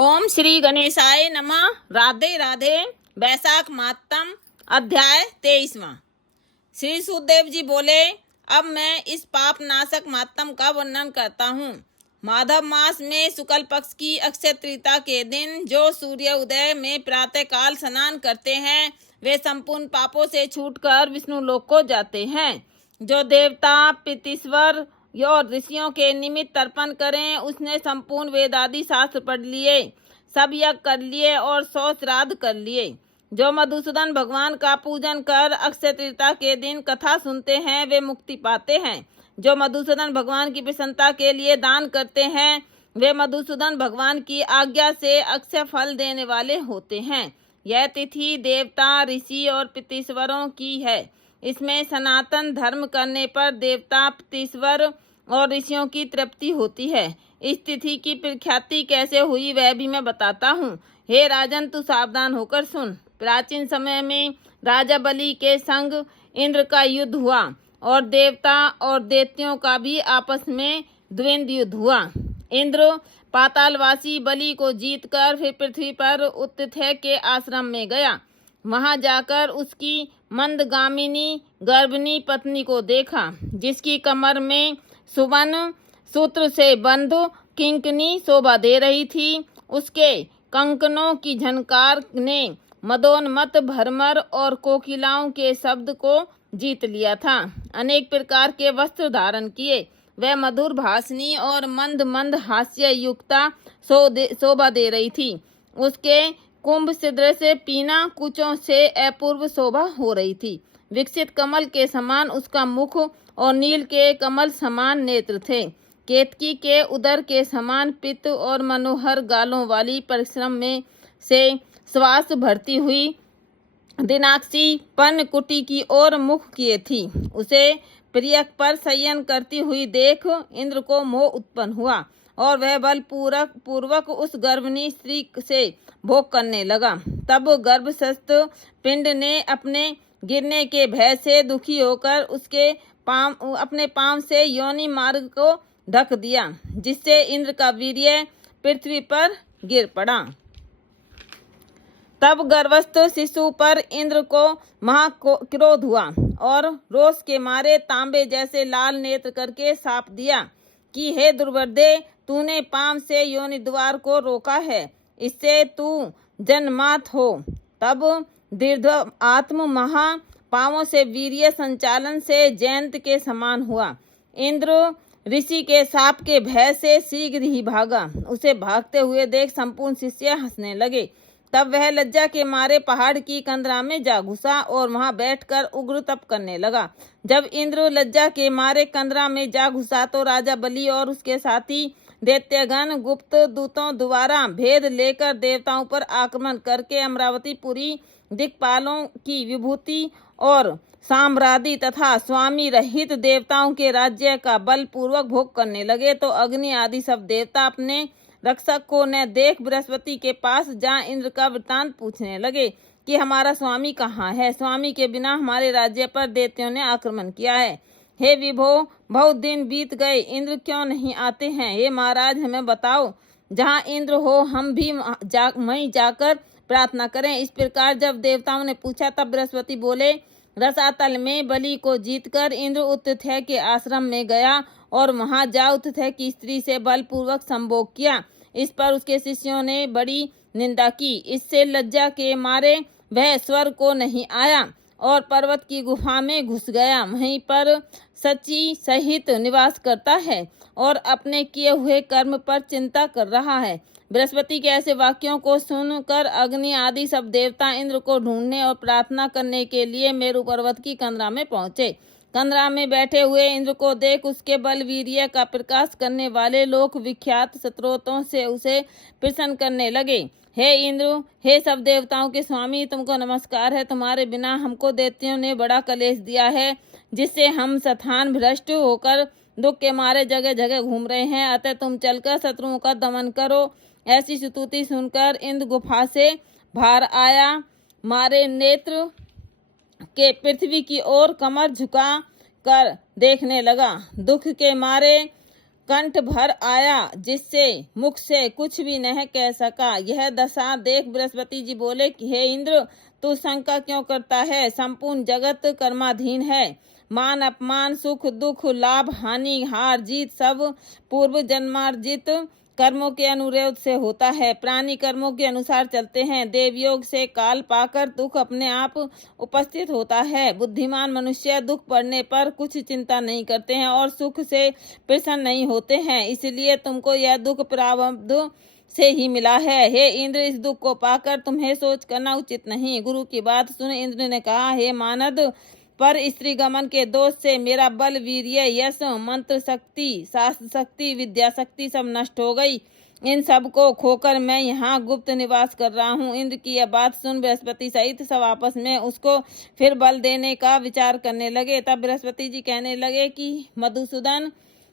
ओम श्री गणेशाय नमः। राधे राधे। वैशाख मातम अध्याय 23वां। श्री सुखदेव जी बोले, अब मैं इस पाप नाशक मातम का वर्णन करता हूँ। माधव मास में शुक्ल पक्ष की अक्षय तृतीया के दिन जो सूर्य उदय में प्रातःकाल स्नान करते हैं वे संपूर्ण पापों से छूटकर विष्णु लोक को जाते हैं। जो देवता पितृश्वर और ऋषियों के निमित्त तर्पण करें उसने संपूर्ण वेदादि शास्त्र पढ़ लिए, सब यज्ञ कर लिए और 100 श्राद्ध कर लिए। जो मधुसूदन भगवान का पूजन कर अक्षय तृतीया के दिन कथा सुनते हैं वे मुक्ति पाते हैं। जो मधुसूदन भगवान की प्रसन्नता के लिए दान करते हैं वे मधुसूदन भगवान की आज्ञा से अक्षय फल देने वाले होते हैं। यह तिथि देवता ऋषि और पितृश्वरों की है। इसमें सनातन धर्म करने पर देवता पितृश्वर और ऋषियों की तृप्ति होती है। इस तिथि की प्रख्याति कैसे हुई वह भी मैं बताता हूँ। हे राजन, तू सावधान होकर सुन। प्राचीन समय में राजा बलि के संग इंद्र का युद्ध हुआ और देवता और दैत्यों का भी आपस में द्वंद्व युद्ध हुआ। इंद्र पातालवासी बलि को जीतकर फिर पृथ्वी पर उत्तिथ्य के आश्रम में गया। वहां जाकर उसकी मंदगामिनी गर्भिणी पत्नी को देखा, जिसकी कमर में सुवर्ण सूत्र से बंध किंकनी शोभा दे रही थी। उसके कंकनों की झनकार ने मदोन्मत्त भ्रमर और कोकिलाओं के शब्द को जीत लिया था। अनेक प्रकार के वस्त्र धारण किए वह मधुर भाषणी और मंद मंद हास्य युक्ता शोभा दे रही थी। उसके कुंभ छिद्र से पीना कुचों से अपूर्व शोभा हो रही थी। विकसित कमल के समान उसका मुख और नील के कमल समान नेत्र थे। केतकी के उदर के समान पित्त और मनोहर गालों वाली परिश्रम में से श्वास भरती हुई दिनाक्षी पर्णकुटी की ओर मुख किए थी। उसे प्रियक पर शयन करती हुई देख इंद्र को मोह उत्पन्न हुआ और वह बल पूर्वक उस गर्भिणी स्त्री से भोग करने लगा। तब गर्भस्थ पिंड ने अपने गिरने के भय से दुखी होकर उसके अपने पांव से योनि मार्ग को ढक दिया, जिससे इंद्र का वीर्य पृथ्वी पर गिर पड़ा। तब गर्भस्थ शिशु पर इंद्र को महाक्रोध हुआ और रोष के मारे तांबे जैसे लाल नेत्र करके शाप दिया कि हे दुर्वृद्धे, तूने पांव से योनि द्वार को रोका है, इससे तू जन्मात हो। तब दीर्घ आत्म महा पांवों से वीर्य संचालन से जयंत के समान हुआ। इंद्र ऋषि के शाप के भय से शीघ्र ही भागा। उसे भागते हुए देख संपूर्ण शिष्य हंसने लगे। तब वह लज्जा के मारे पहाड़ की कंदरा में जा घुसा और वहां बैठकर उग्र तप करने लगा। जब इंद्र लज्जा के मारे कंदरा में जा घुसा तो राजा बलि और उसके साथी दैत्यगण गुप्त दूतों द्वारा भेद लेकर देवताओं पर आक्रमण करके अमरावतीपुरी दिक्पालों की विभूति और साम्राज्य तथा स्वामी रहित देवताओं के राज्य का बल पूर्वक भोग करने लगे। तो अग्नि आदि सब देवता अपने रक्षक को न देख बृहस्पति के पास जा इंद्र का वृतांत पूछने लगे कि हमारा स्वामी कहाँ है। स्वामी के बिना हमारे राज्य पर दैत्यों ने आक्रमण किया है। हे विभो, बहुत दिन बीत गए, इंद्र क्यों नहीं आते हैं? हे महाराज, हमें बताओ, जहाँ इंद्र हो हम भी वहीं जाकर प्रार्थना करें। इस प्रकार जब देवताओं ने पूछा तब बृहस्पति बोले, रसातल में बलि को जीतकर इंद्र उत्तिथ्य के आश्रम में गया और वहां जा उत्तिथ्य की स्त्री से बलपूर्वक संभोग किया। इस पर उसके शिष्यों ने बड़ी निंदा की। इससे लज्जा के मारे वह स्वर्ग को नहीं आया और पर्वत की गुफा में घुस गया। वहीं पर सची सहित निवास करता है और अपने किए हुए कर्म पर चिंता कर रहा है। बृहस्पति के ऐसे वाक्यों को सुनकर अग्नि आदि सब देवता इंद्र को ढूंढने और प्रार्थना करने के लिए मेरु पर्वत की कंदरा में पहुंचे। कंदरा में बैठे हुए इंद्र को देख उसके बल वीर्य का प्रकाश करने वाले लोक विख्यात स्त्रोतों से उसे प्रसन्न करने लगे। हे इंद्र, हे सब देवताओं के स्वामी, तुमको नमस्कार है। तुम्हारे बिना हमको दैत्यों ने बड़ा कलेश दिया है, जिससे हम स्थान भ्रष्ट होकर दुख के मारे जगह जगह घूम रहे हैं। अतः तुम चलकर शत्रुओं का दमन करो। ऐसी स्तुति सुनकर इंद्र गुफा से बाहर आया, मारे नेत्र के पृथ्वी की ओर कमर झुका कर देखने लगा। दुख के मारे कंठ भर आया, जिससे मुख से कुछ भी नहीं कह सका। यह दशा देख बृहस्पति जी बोले कि हे इंद्र, तू शंका क्यों करता है? संपूर्ण जगत कर्माधीन है। मान अपमान, सुख दुख, लाभ हानि, हार जीत सब पूर्व जन्मार्जित कर्मों के अनुरोध से होता है। प्राणी कर्मों के अनुसार चलते हैं। देवयोग से काल पाकर दुख अपने आप उपस्थित होता है। बुद्धिमान मनुष्य दुख पड़ने पर कुछ चिंता नहीं करते हैं और सुख से प्रसन्न नहीं होते हैं। इसलिए तुमको यह दुख प्रारब्ध से ही मिला है। हे इंद्र, इस दुख को पाकर तुम्हें सोच करना उचित नहीं। गुरु की बात सुन इंद्र ने कहा, हे मानद, पर स्त्री गमन के दोष से मेरा बल, वीर्य, यश, मंत्र शक्ति, शास्त्र शक्ति, विद्या शक्ति सब नष्ट हो गई। इन सब को खोकर मैं यहाँ गुप्त निवास कर रहा हूँ। इंद्र की यह बात सुन बृहस्पति सहित सब आपस में उसको फिर बल देने का विचार करने लगे। तब बृहस्पति जी कहने लगे कि मधुसूदन,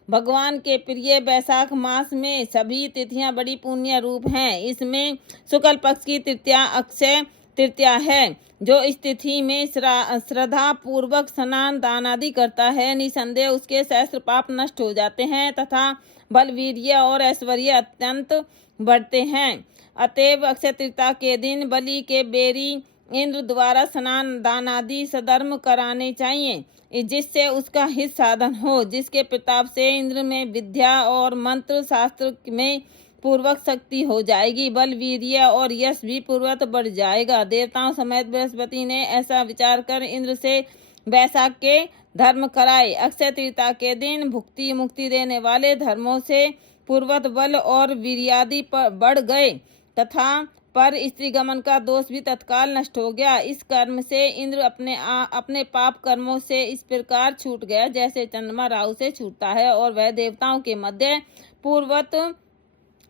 भगवान के प्रिय वैशाख मास में सभी तिथियां बड़ी पुण्य रूप हैं। इसमें शुक्ल पक्ष की तृतीया अक्षय तृतीया है। जो इस तिथि में श्रद्धा पूर्वक स्नान दान आदि करता है, निसंदेह उसके सहस्त्र पाप नष्ट हो जाते हैं तथा बल, वीर्य और ऐश्वर्य अत्यंत बढ़ते हैं। अतएव अक्षय तृतीया के दिन बलि के बेरी इंद्र द्वारा स्नान दान आदि सधर्म कराने चाहिए, जिससे उसका हित साधन हो, जिसके प्रताप से इंद्र में विद्या और मंत्र शास्त्र में पूर्वक शक्ति हो जाएगी। बल, वीर्य और यश भी पूर्वत बढ़ जाएगा। देवताओं समेत बृहस्पति ने ऐसा विचार कर इंद्र से वैशाख के धर्म कराए। अक्षय तृतीया के दिन भुक्ति मुक्ति देने वाले धर्मों से पूर्वत बल और वीर्यादि बढ़ गए तथा पर स्त्री गमन का दोष भी तत्काल नष्ट हो गया। इस कर्म से इंद्र अपने पाप कर्मों से इस प्रकार छूट गया जैसे चंद्रमा राहु से छूटता है, और वह देवताओं के मध्य पूर्वत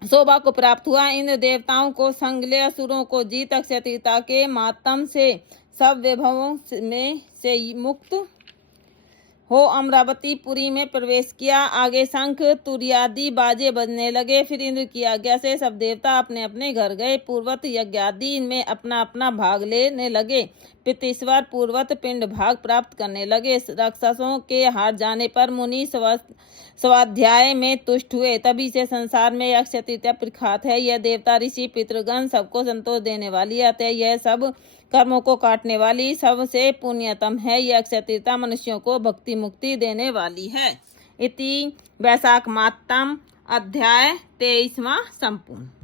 शोभा को प्राप्त हुआ। इंद्र देवताओं को संग ले असुरों को जीत अक्षय तृतीया के मातम से सब वैभवों में से मुक्त हो अमरावती पुरी में प्रवेश किया। आगे शंख तुर्यादि बाजे बजने लगे। फिर इंद्र की आज्ञा से सब देवता अपने अपने घर गए। पूर्वत यज्ञादि में अपना अपना भाग लेने लगे। पितृश्वर पूर्वत पिंड भाग प्राप्त करने लगे। राक्षसों के हार जाने पर मुनि स्वाध्याय में तुष्ट हुए। तभी से संसार में अक्षय तृतीया प्रख्यात है। यह देवता, ऋषि, पितृगण सबको संतोष देने वाली है। अतः यह सब कर्मों को काटने वाली सबसे पुण्यतम है। यह अक्षय तृतीया मनुष्यों को भक्ति मुक्ति देने वाली है। इति वैशाख मातम अध्याय 23वां संपूर्ण।